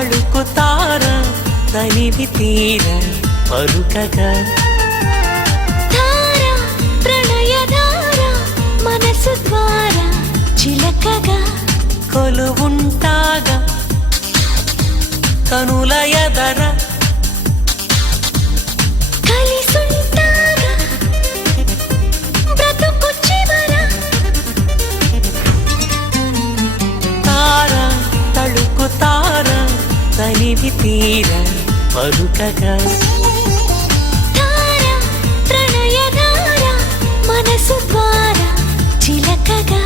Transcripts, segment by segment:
తళుకుతార తనివి తీర పలుకగా ధార ప్రణయధార మనసు ద్వారా చిలకగా కొలువుంటాగా కనుల ఎదర కలిసుంటాగా బ్రతుకు చివర తార తళుకుతార తనివి తీర పలుకగా ధార ప్రణయధార మనసు ద్వారా చిలకగా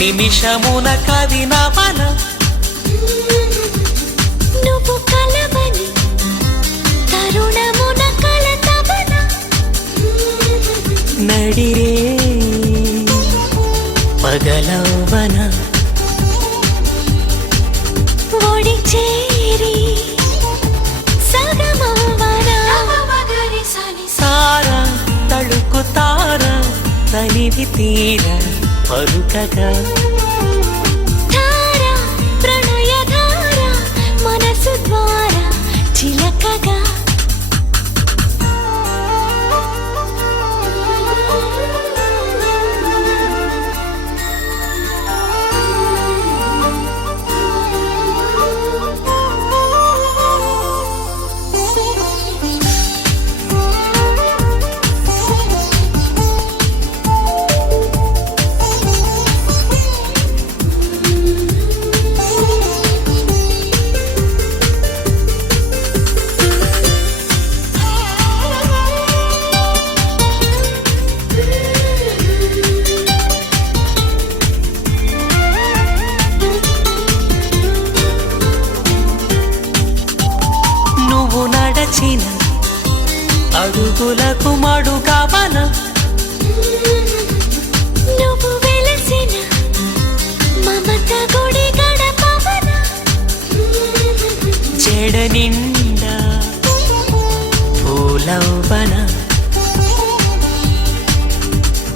నిమిషమున కవినవన నువ్వు కలవని తరుణమున కలతవన నడిరే పగలవన ఒడి చేరి సగమవన సార తళుకుతార తనివి తీర పలుకగా ధార ప్రణయధార మనసు ద్వారా చిలకగా అడుగులకు మడుగవన నువ్వు వెలసిన మమత గుడి గడపవన చెడ నిండా పూలవన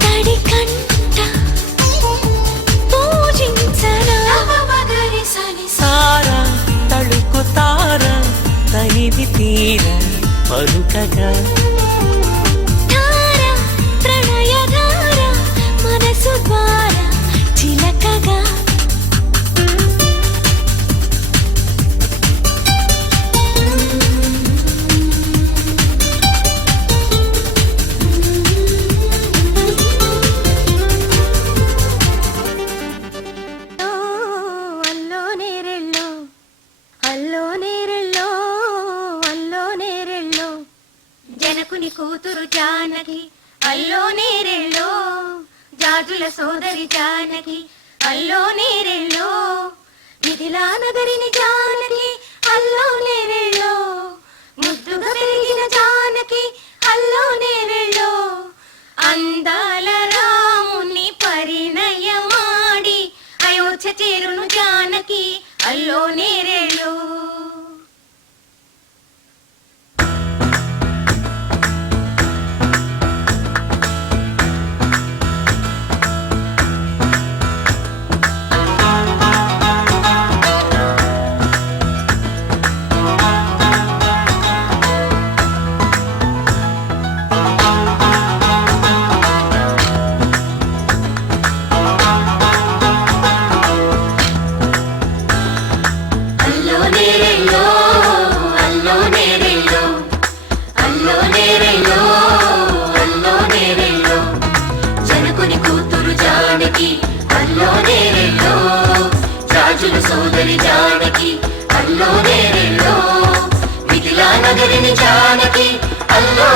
తడి కంట పూజించన సార తళుకుతార తనివి తీర పలుకగా ధార ప్రణయధార మనసు ద్వారా చిలకగా జనకుని కూతురు జానకి అల్లో నేరెళ్ళో జాజుల సోదరి జానకి అల్లో నేరెళ్ళో మిథిలా నగరిని జానకి అల్లో నేరెళ్ళో ముద్దుగా పెరిగిన జానకి అల్లో నేరెళ్ళో అందాల రాముని పరిణయమాడి అయోధ్య చేరును జానకి అల్లో నేరెళ్ళో సోదరి జానకి అల్లో నేరెళ్ళో మిథిలా నగరిని జానకి అల్లో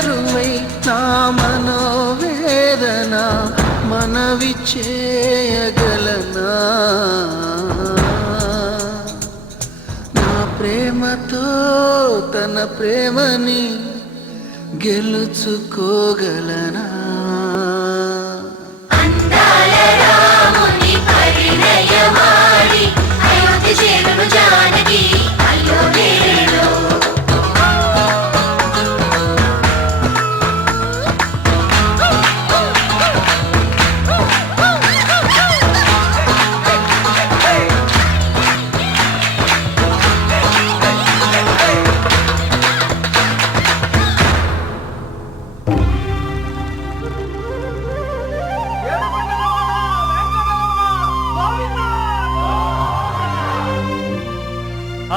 చేరువై నా మనోవేదన మనవి చేయగలనా నా ప్రేమతో తన ప్రేమని గెలుచుకోగలనా అందాల రాముని పరిణయమాడి అయోధ్య చేరును జానకి అల్లో నేరేలో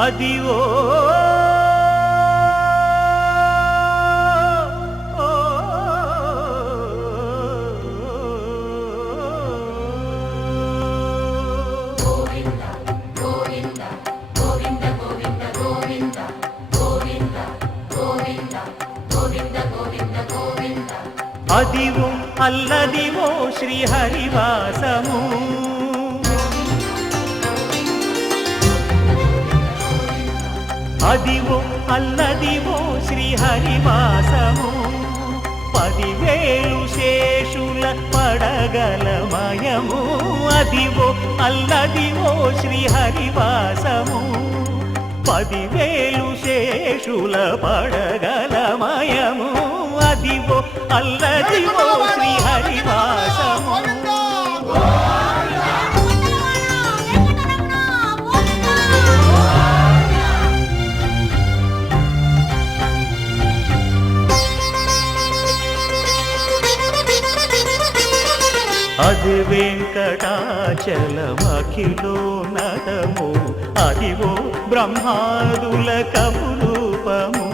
అదివో అదివో అల్లదివో శ్రీహరివాసము అదివో అల్లదివో శ్రీహరివాసము 10,000 శేషుల పడగలమయము అదివో అల్లదివో శ్రీహరివాసము 10,000 శేషుల పడగలమయము అదివో అల్లదివో శ్రీహరివాసము అది వెంకటాచలమఖిలో నటము అదివో బ్రహ్మాదుల కపురూపము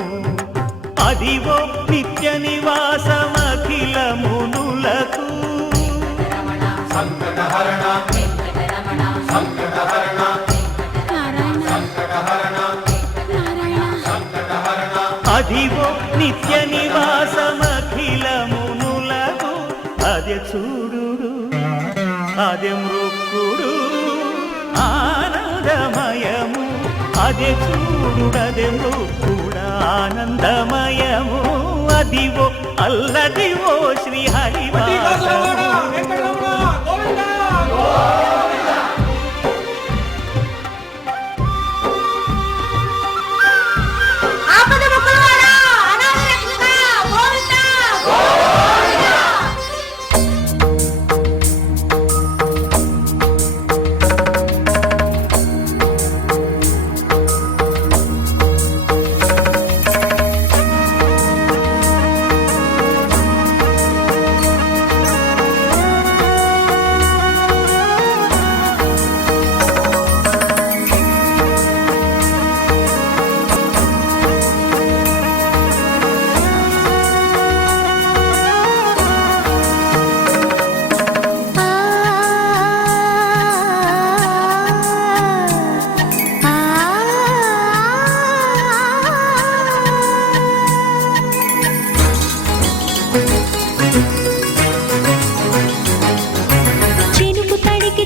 అదివో నిత్య నివాసమఖిల మునులకు సంకటహరణ సంకటహరణ అదివో నిత్య నివాసమఖిల మునులకు అదే చూడు అదే మృక్కుడు ఆనందమయము అదే చూడుడదే మృక్కుడ ఆనందమయము అదివో అల్లదివో శ్రీహరివాసము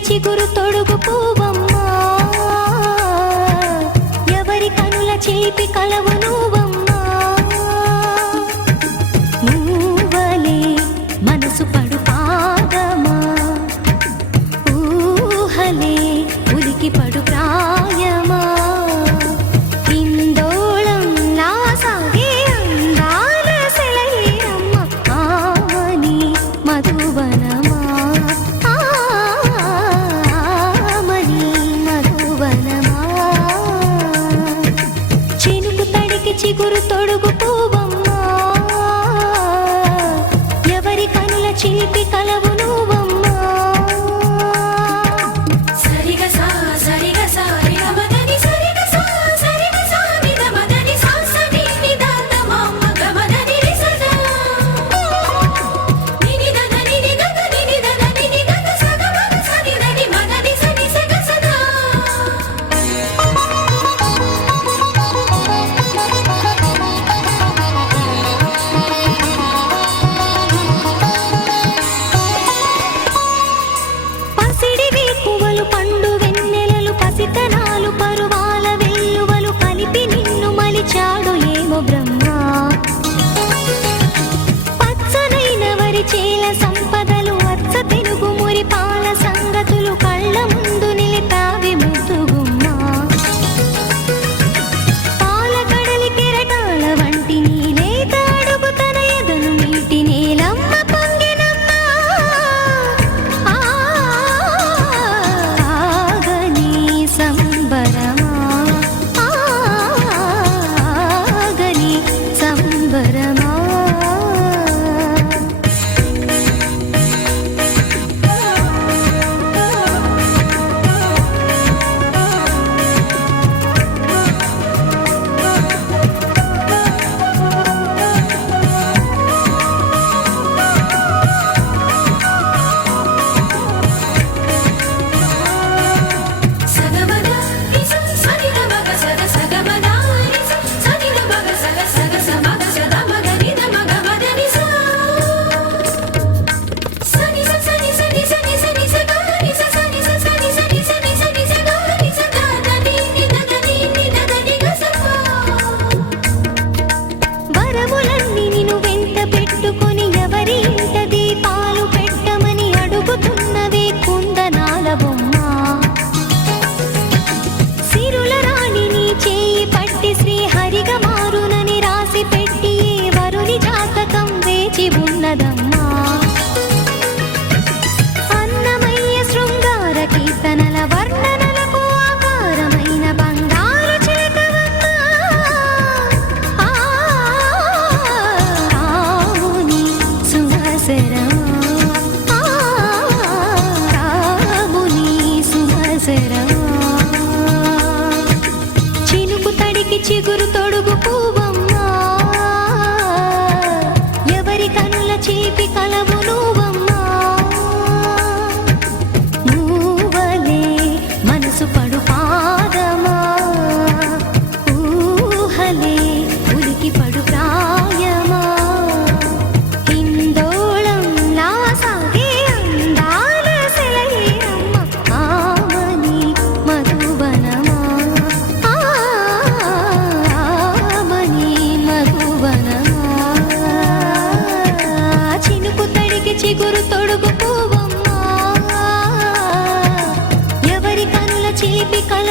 చిగురు తొడుగు పూవమ్మా ఎవరి కనుల చిలిపి కలవు నువ్వమ్మా నువ్వలే మనసు పడు పాదమా ఊహలే ఉలికి పడు ప్రాయమా ఇందోళం నా సాగే అందాల సెలయేరమ్మ ఆమని మధువనమా చిగురు తొడుగు పూవమ్మా ఎవరి కనుల చిలిపి కలవు నువ్వమ్మా సరిగ సా సరిగ సా రిగ మదని సరిగ సా సరిగ సా నిద మదని సా సని నిదాన మమ్మ గమదని రిసదా నిని దద నిని గగ నిని దద నిని గగ సగ మగ సని దని మదని సని సగ సదా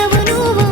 నీడవు నువ్వు